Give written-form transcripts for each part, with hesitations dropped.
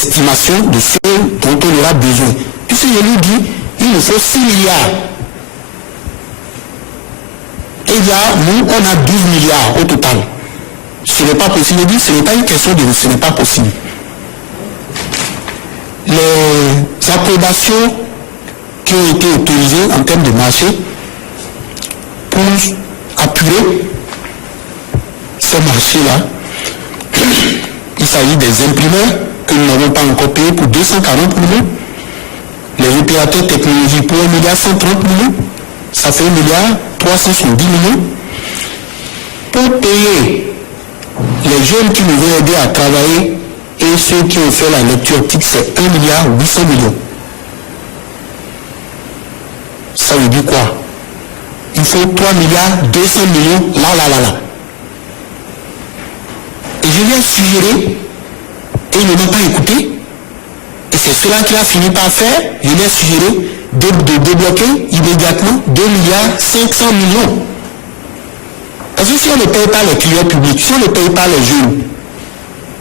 estimation de ce dont on aura besoin. Puisque je lui dis, il nous faut 6 milliards. Et il y a, nous, on a 12 milliards au total. Ce n'est pas possible. Je dis, ce n'est pas une question de ce n'est pas possible. Les approbations qui ont été autorisées en termes de marché pour apurer ces marchés-là, il s'agit des imprimeurs que nous n'avons pas encore payés pour 240 millions, les opérateurs technologiques pour 1,130 milliard, ça fait 1,370 milliard. Pour payer les jeunes qui nous vont aider à travailler et ceux qui ont fait la lecture optique, c'est 1,8 milliard. Ça veut dire quoi? Il faut 3,2 milliards là. Et je lui ai suggéré, et il ne m'a pas écouté, et c'est cela qu'il a fini par faire. Je lui ai suggéré de débloquer immédiatement 2,5 milliards. Parce que si on ne paye pas les clients publics, si on ne paye pas les jeunes,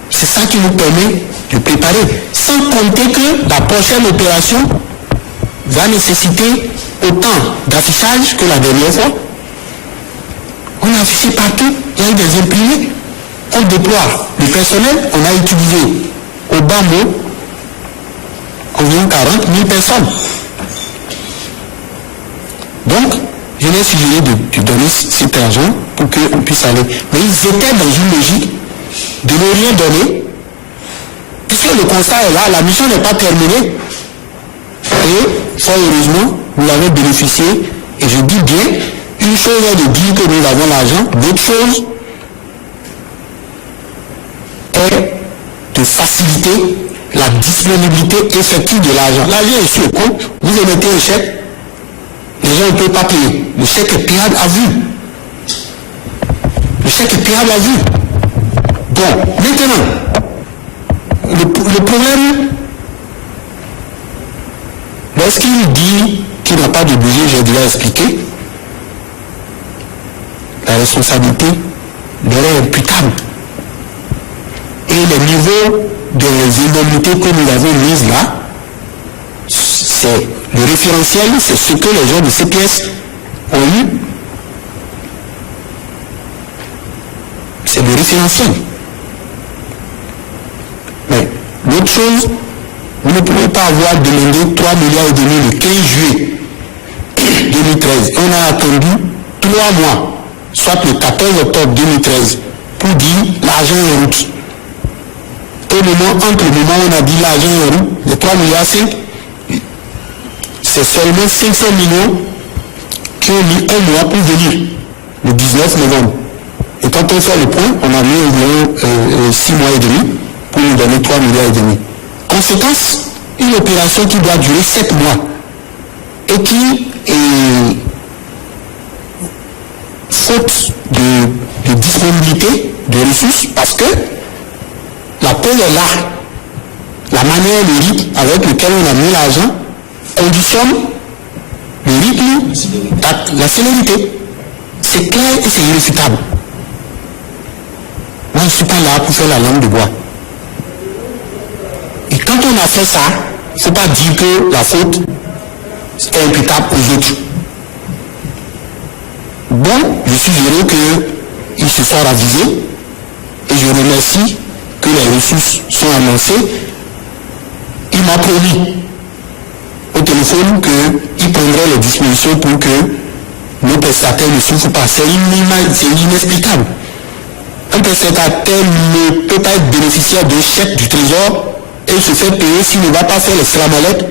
c'est ça qui nous permet de préparer. Sans compter que la prochaine opération va nécessiter autant d'affichage que la dernière fois. On a affiché partout, il y a eu des imprimés. On déploie le personnel, on a utilisé au bas mot environ 40 000 personnes. Donc, je l'ai suggéré de donner cet argent pour qu'on puisse aller. Mais ils étaient dans une logique de ne rien donner, puisque le constat est là, la mission n'est pas terminée. Et, fort heureusement, nous l'avons bénéficié. Et je dis bien, une chose est de dire que nous avons l'argent, d'autre chose est de faciliter la disponibilité effective de l'argent. L'argent est sur le compte, vous émettez un chèque, les gens ne peuvent pas payer. Le chèque est payable à vue. Le chèque est payable à vue. Bon, maintenant, le problème, lorsqu'il dit qu'il n'a pas de budget, j'ai déjà expliqué, la responsabilité leur est imputable. Et les niveaux des indemnités que nous avons mises là, c'est le référentiel, c'est ce que les gens de CPS ont eu. C'est le référentiel. Mais l'autre chose, vous ne pouvez pas avoir demandé 3 milliards et demi le 15 juillet 2013. On a attendu 3 mois, soit le 14 octobre 2013, pour dire l'argent est en route. Entre le moment où on a dit l'argent est en route, les 3 milliards 5, c'est seulement 500 millions qui ont mis un mois pour venir, le 19 novembre. Et quand on fait le point, on a mis environ 6 mois et demi pour nous donner 3 milliards et demi. Conséquence, une opération qui doit durer 7 mois et qui est faute de disponibilité de ressources, parce que la paix est là. La manière, le rythme avec lequel on a mis l'argent conditionne le rythme, la célérité. C'est clair et c'est irréfutable. Moi, je ne suis pas là pour faire la langue de bois. Et quand on a fait ça, il ne faut pas dire que la faute est imputable aux autres. Bon, je suis heureux qu'ils se soient ravisés et je remercie que les ressources sont annoncées. Il m'a promis au téléphone qu'il prendrait les dispositions pour que nos prestataires ne souffrent pas. C'est inexplicable. Un prestataire ne peut pas être bénéficiaire d'un chèque du trésor et se faire payer s'il ne va pas faire les flamalettes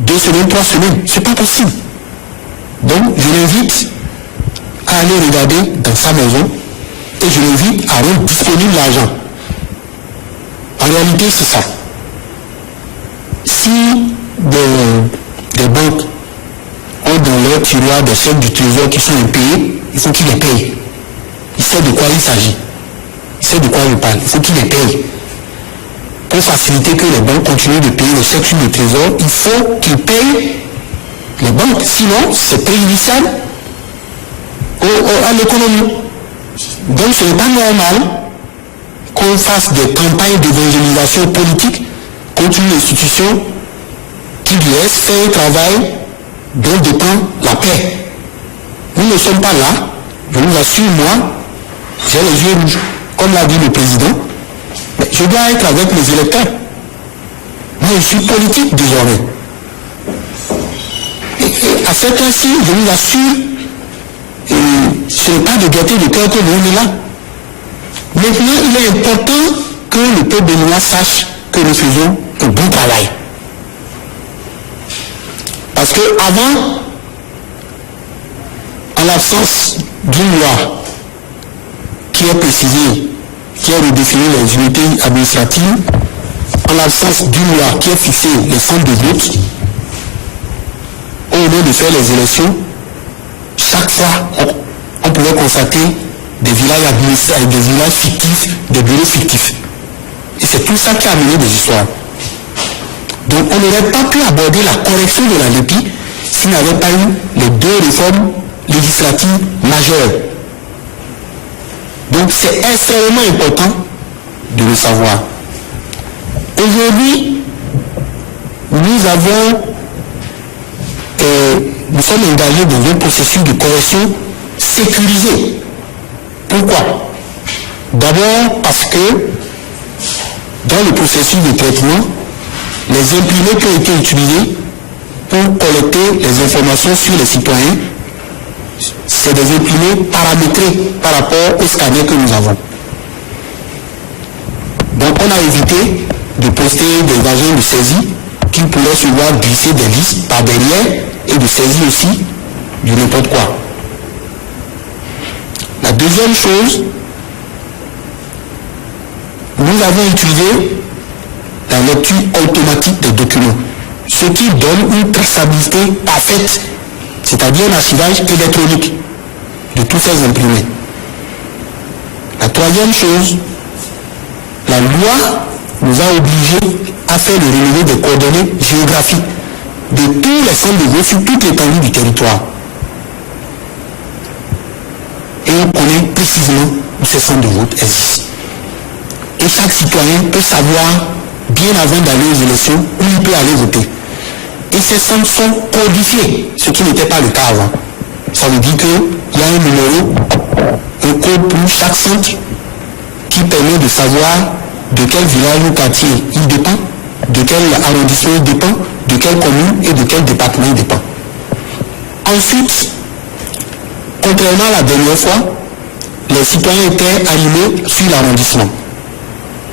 2 semaines, 3 semaines. C'est pas possible. Donc, je l'invite à aller regarder dans sa maison et je l'invite à rendre disponible l'argent. En réalité, c'est ça. Si des banques ont dans leur tiroir des chèques du trésor qui sont impayés, il faut qu'ils les payent. Il sait de quoi il s'agit. Il sait de quoi il parle. Il faut qu'ils les payent. Pour faciliter que les banques continuent de payer les chèques sur le trésor, il faut qu'ils payent les banques. Sinon, c'est préjudiciable à l'économie. Donc, ce n'est pas normal qu'on fasse des campagnes d'évangélisation politique contre une institution qui lui laisse faire un travail dont dépend la paix. Nous ne sommes pas là, je vous assure, moi, j'ai les yeux rouges, comme l'a dit le président, mais je dois être avec mes électeurs. Moi, je suis politique désormais. Et à cette heure-ci, je vous assure, ce n'est pas de gaieté de cœur que nous est là. Maintenant, il est important que le peuple béninois sache que nous faisons un bon travail. Parce que avant, en l'absence d'une loi qui est précisée, qui a redéfini les unités administratives, en l'absence d'une loi qui a fixé les centres de vote, au lieu de faire les élections, chaque fois, on pouvait constater des villages administratifs, des villages fictifs, des bureaux fictifs. Et c'est tout ça qui a amené des histoires. Donc on n'aurait pas pu aborder la correction de la LEPI s'il n'y avait pas eu les deux réformes législatives majeures. Donc c'est extrêmement important de le savoir. Aujourd'hui, nous sommes engagés dans un processus de correction sécurisé. Pourquoi? D'abord parce que dans le processus de traitement, les imprimés qui ont été utilisés pour collecter les informations sur les citoyens, c'est des imprimés paramétrés par rapport au scanner que nous avons. Donc on a évité de poster des agents de saisie qui pourraient se voir glisser des listes par derrière et de saisir aussi du n'importe quoi. La deuxième chose, nous avons utilisé la lecture automatique des documents, ce qui donne une traçabilité parfaite, c'est-à-dire un archivage électronique de tous ces imprimés. La troisième chose, la loi nous a obligés à faire le relevé des coordonnées géographiques de tous les centres de vote sur toute l'étendue du territoire. Et on connaît précisément où ces centres de vote existent. Et chaque citoyen peut savoir, bien avant d'aller aux élections, où il peut aller voter. Et ces centres sont codifiés, ce qui n'était pas le cas avant. Ça veut dire qu'il y a un numéro, un code pour chaque centre qui permet de savoir de quel village ou quartier il dépend, de quel arrondissement il dépend, de quelle commune et de quel département il dépend. Ensuite, contrairement à la dernière fois, les citoyens étaient arrivés sur l'arrondissement.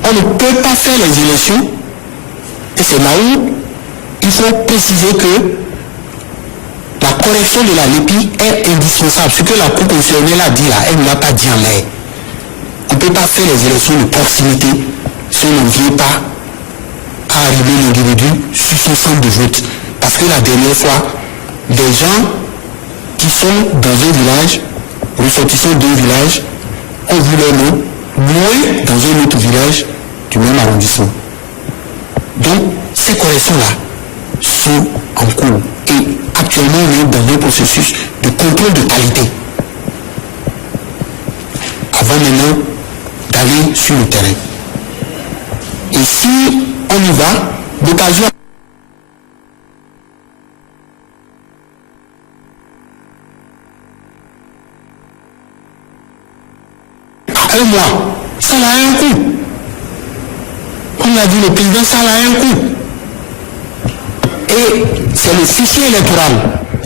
On ne peut pas faire les élections, et c'est là où il faut préciser que la correction de la LEPI est indispensable. Ce que la Cour constitutionnelle a dit là, elle ne l'a pas dit en l'air. On ne peut pas faire les élections de proximité si on ne vient pas à arriver l'individu sur son centre de vote. Parce que la dernière fois, des gens qui sont dans un village, ressortissants d'un village, ont vu leur nom loin dans un autre village du même arrondissement. Donc, ces corrections-là sont en cours. Et actuellement, on est dans un processus de contrôle de qualité. Avant maintenant d'aller sur le terrain. Et si on y va, l'occasion un mois, ça a un coût. On a dit le président, ça a un coût. Et c'est le fichier électoral.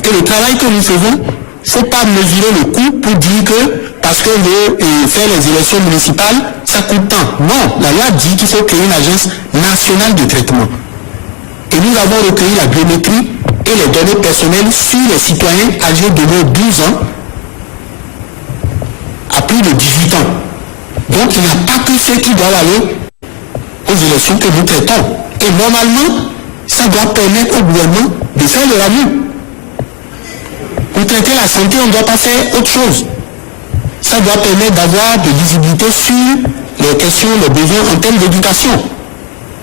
Et le travail que nous faisons, il ne faut pas mesurer le coût pour dire que parce qu'on veut faire les élections municipales, ça coûte tant. Non, la loi dit qu'il faut créer une agence nationale de traitement. Et nous avons recueilli la biométrie et les données personnelles sur les citoyens âgés de 12 ans à plus de 18 ans. Donc il n'y a pas que ceux qui doivent aller aux élections que nous traitons. Et normalement, ça doit permettre au gouvernement de faire le rameau. Pour traiter la santé, on ne doit pas faire autre chose. Ça doit permettre d'avoir de visibilité sur les questions, les besoins en termes d'éducation.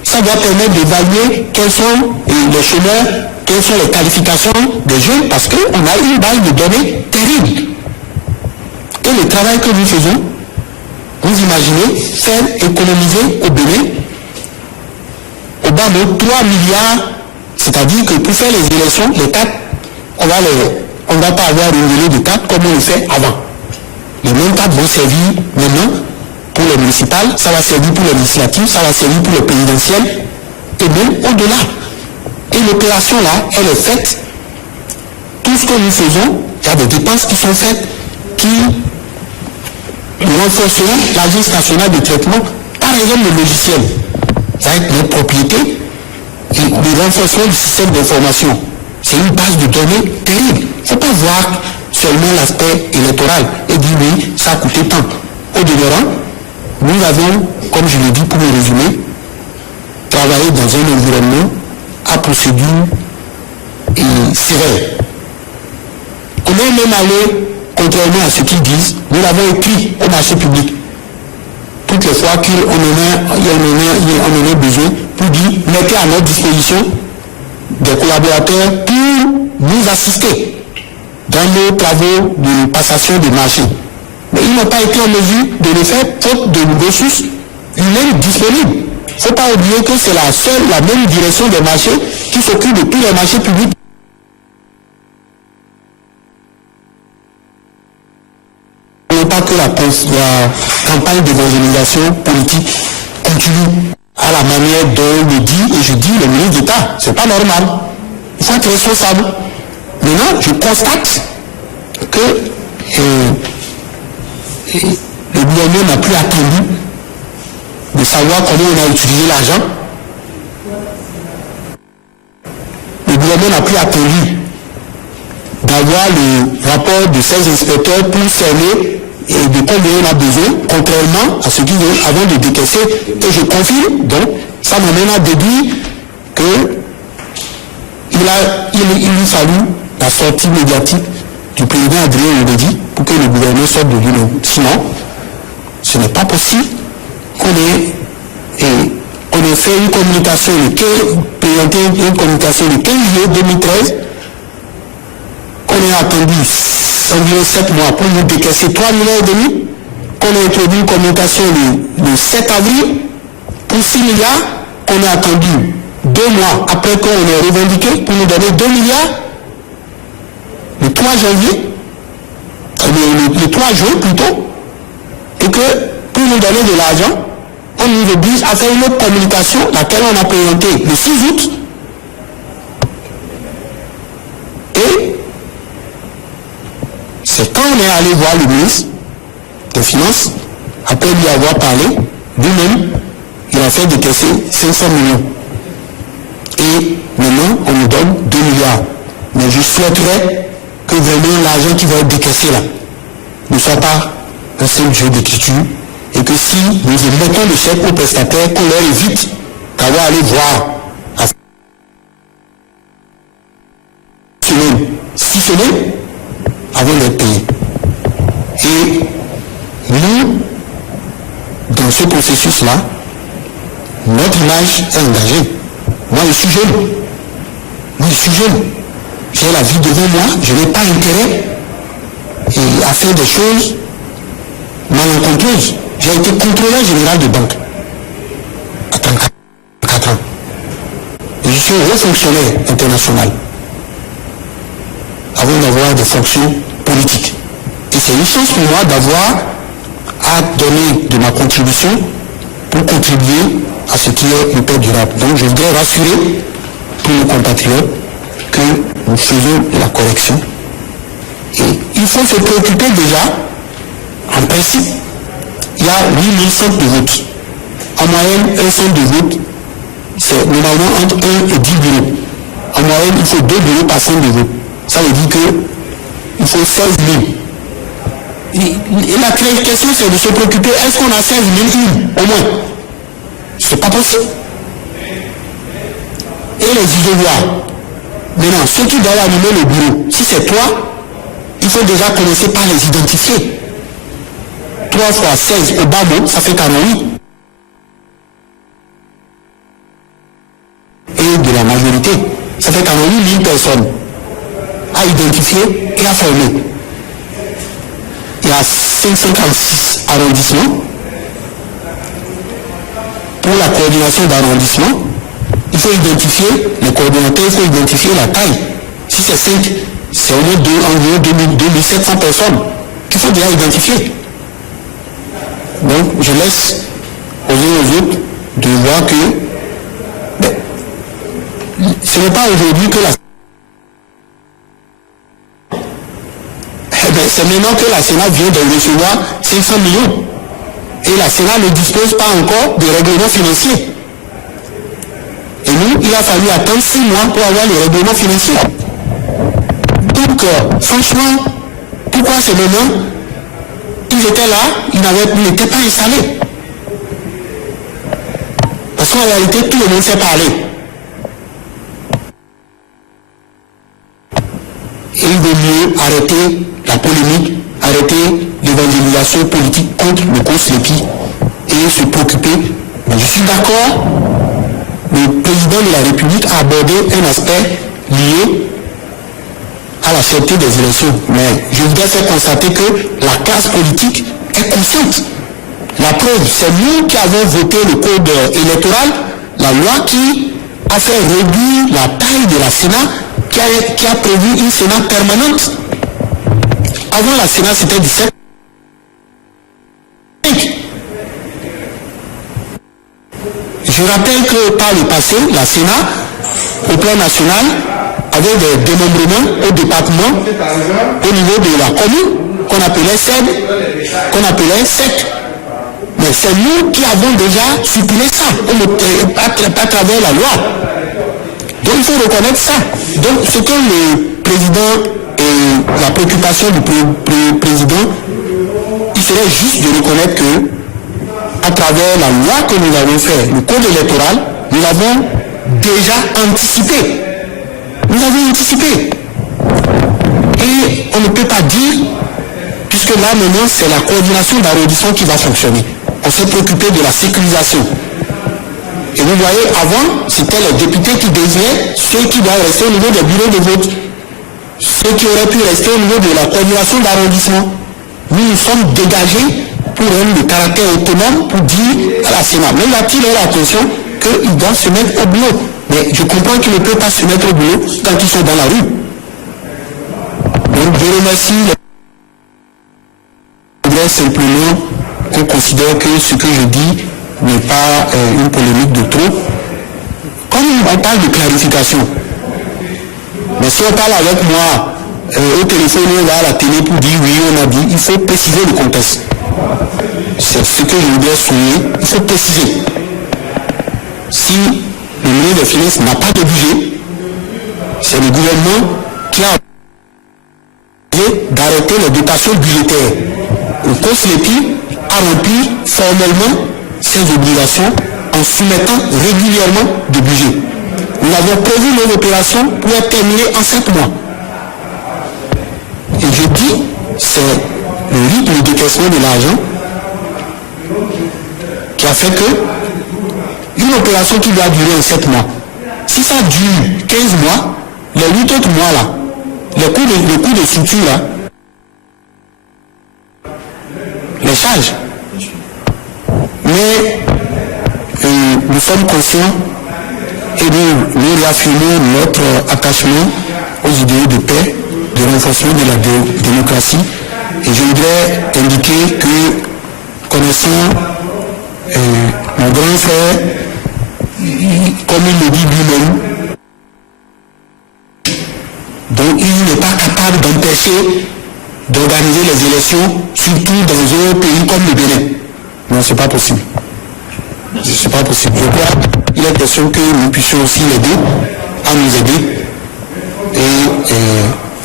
Ça doit permettre d'évaluer quels sont les chômeurs, quelles sont les qualifications des jeunes, parce qu'on a une base de données terrible. Et le travail que nous faisons, vous imaginez, faire économiser au Bénin, au Bamo 3 milliards, c'est-à-dire que pour faire les élections, les 4, on ne va pas avoir une relais de 4 comme on le fait avant. Les mêmes 4 vont servir maintenant pour les municipales, ça va servir pour les législatives, ça va servir pour les présidentielles, et même au-delà. Et l'opération là, elle est faite. Tout ce que nous faisons, il y a des dépenses qui sont faites, qui renforceront l'Agence nationale de traitement, par exemple le logiciel. Ça va être notre propriété, et le renforcement du système d'information. C'est une base de données terrible. Il ne faut pas voir seulement l'aspect électoral et dire oui, ça a coûté tant. Au demeurant, nous avons, comme je l'ai dit pour le résumer, travaillé dans un environnement à procédure sévère. On est même allé, contrairement à ce qu'ils disent, nous l'avons écrit au marché public. Toutes les fois qu'on en a besoin, pour dire, mettez à notre disposition des collaborateurs pour nous assister dans nos travaux de passation de marché. Mais ils n'ont pas été en mesure de le faire faute de ressources humaines disponibles. Il ne faut pas oublier que c'est la même direction des marchés qui s'occupe de tous les marchés publics. Pas que la campagne d'évangélisation politique continue à la manière dont le dit, et je dis le ministre d'État, c'est pas normal. Il faut être responsable. Maintenant, je constate que le gouvernement n'a plus attendu de savoir comment on a utilisé l'argent. Le gouvernement n'a plus attendu d'avoir le rapport de 16 inspecteurs pour cerner et de combien on a besoin, contrairement à ce qu'ils ont avant de décaisser. Et je confirme, donc, ça m'amène à déduire que il lui fallu la sortie médiatique du président Adrien Oudédi pour que le gouvernement sorte de lui-même. Sinon, ce n'est pas possible qu'on ait fait une communication une communication le 15 juillet 2013, qu'on ait attendu environ 7 mois pour nous décaisser 3,5 milliards, qu'on ait introduit une communication le 7 avril pour 6 milliards, qu'on ait attendu 2 mois après qu'on ait revendiqué pour nous donner 2 milliards, le 3 janvier, le 3 juin plutôt, et que pour nous donner de l'argent, on nous oblige à faire une autre communication, laquelle on a présentée le 6 août, et c'est quand on est allé voir le ministre des Finances, après lui avoir parlé, lui-même, il a fait décaisser 500 millions. Et maintenant, on nous donne 2 milliards. Mais je souhaiterais que vraiment l'argent qui va être décaissé là ne soit pas un simple jeu d'écriture, et que si nous émettons le chèque aux prestataires, qu'on leur évite d'avoir à aller voir à 6 semaines avant d'être payé. Et nous, dans ce processus-là, notre image est engagée. Moi, je suis jeune. J'ai la vie devant moi, je n'ai pas intérêt à faire des choses malencontreuses. J'ai été contrôleur général de banque à 34 ans. Et je suis un haut fonctionnaire international avant d'avoir des fonctions politiques. Et c'est une chance pour moi d'avoir à donner de ma contribution pour contribuer à ce qui est une paix durable. Donc je voudrais rassurer tous nos compatriotes que nous faisons la correction. Et il faut se préoccuper déjà, en principe, il y a 8000 centres de route. En moyenne, un centre de route, c'est normalement entre 1 et 10 bureaux. En moyenne, il faut 2 bureaux par centre de route. Ça veut dire qu'il faut 16 000. Et la question, c'est de se préoccuper, est-ce qu'on a 16 000 au moins? C'est pas possible. Et les isoloirs. Maintenant, ceux qui doivent animer le bureau, si c'est toi, il faut déjà commencer par les identifier. 3 fois 16 au bas mot, ça fait 48. Et de la majorité, ça fait 48 000 personnes à identifier et à former. Il y a 546 arrondissements. Pour la coordination d'arrondissement, il faut identifier les coordonnateurs, il faut identifier la taille. Si c'est 5, c'est au moins environ 2700 personnes qu'il faut déjà identifier. Donc, je laisse aux uns et aux autres de voir que ce n'est pas aujourd'hui que c'est maintenant que la Sénat vient de recevoir 500 millions. Et la Sénat ne dispose pas encore de règlements financiers. Et nous, il a fallu attendre 6 mois pour avoir les règlements financiers. Donc, franchement, pourquoi c'est maintenant? Ils étaient là, ils n'étaient pas installés. Parce qu'en réalité, tout le monde sait parler. Et il vaut mieux arrêter la polémique, arrêter l'évangélisation politique contre le COSLEPI et se préoccuper. Mais je suis d'accord, le président de la République a abordé un aspect lié à la cherté des élections. Mais je voudrais faire constater que la classe politique est consciente. La preuve, c'est nous qui avons voté le code électoral, la loi qui a fait réduire la taille de la Sénat, qui a prévu une Sénat permanente. Avant la Sénat, c'était 17. Je rappelle que par le passé, la Sénat, au plan national, avait des démembrements au département, au niveau de la commune, qu'on appelait SED, qu'on appelait SEC. Mais c'est nous qui avons déjà supprimé ça, à travers la loi. Donc il faut reconnaître ça. Donc ce que le président et la préoccupation du président, il serait juste de reconnaître que, à travers la loi que nous avons fait, le code électoral, nous avons déjà anticipé. Nous avons anticipé. Et on ne peut pas dire, puisque là maintenant c'est la coordination d'arrondissement qui va fonctionner. On s'est préoccupé de la sécurisation. Et vous voyez, avant, c'était les députés qui désignaient ceux qui doivent rester au niveau des bureaux de vote. Ceux qui auraient pu rester au niveau de la coordination d'arrondissement. Nous nous sommes dégagés pour rendre le caractère autonome pour dire à la Sénat. Mais il attire l'attention qu'ils doivent se mettre au boulot. Mais je comprends qu'ils ne peuvent pas se mettre au boulot quand ils sont dans la rue. Donc je remercie les simplement qu'on considère que ce que je dis n'est pas une polémique de trop. Comme on parle de clarification, mais si on parle avec moi au téléphone ou à la télé pour dire oui, on a dit, il faut préciser le contexte. C'est ce que je voudrais souligner, il faut préciser. Si le ministre des Finances n'a pas de budget, c'est le gouvernement qui a décidé d'arrêter les dotations budgétaires. Le COSLEPI a rempli formellement ses obligations en soumettant régulièrement des budgets. Nous avons prévu nos opérations pour être terminées en 7 mois. Et je dis, c'est le rythme de décaissement de l'argent qui a fait que une opération qui doit durer en 7 mois, si ça dure 15 mois, les 8 autres mois là, le coût de structure là, les charges. Mais nous sommes conscients et nous réaffirmons notre attachement aux idéaux de paix, de renforcement de la démocratie. Et je voudrais indiquer que, connaissant mon grand frère, comme il le dit lui-même, donc il n'est pas capable d'empêcher d'organiser les élections, surtout dans un pays comme le Bénin. Non, c'est pas possible. C'est pas possible. Je crois qu'il est question que nous puissions aussi l'aider, à nous aider, et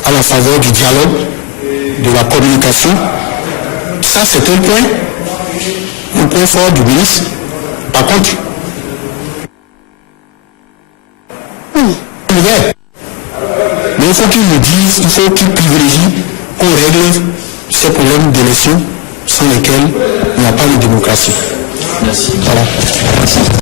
à la faveur du dialogue, de la communication. Ça, c'est un point fort du ministre. Par contre, mais il faut qu'il nous dise, il faut qu'il privilégie qu'on règle ces problèmes d'élection sans lesquels il n'y a pas de démocratie. Merci. Voilà. Merci.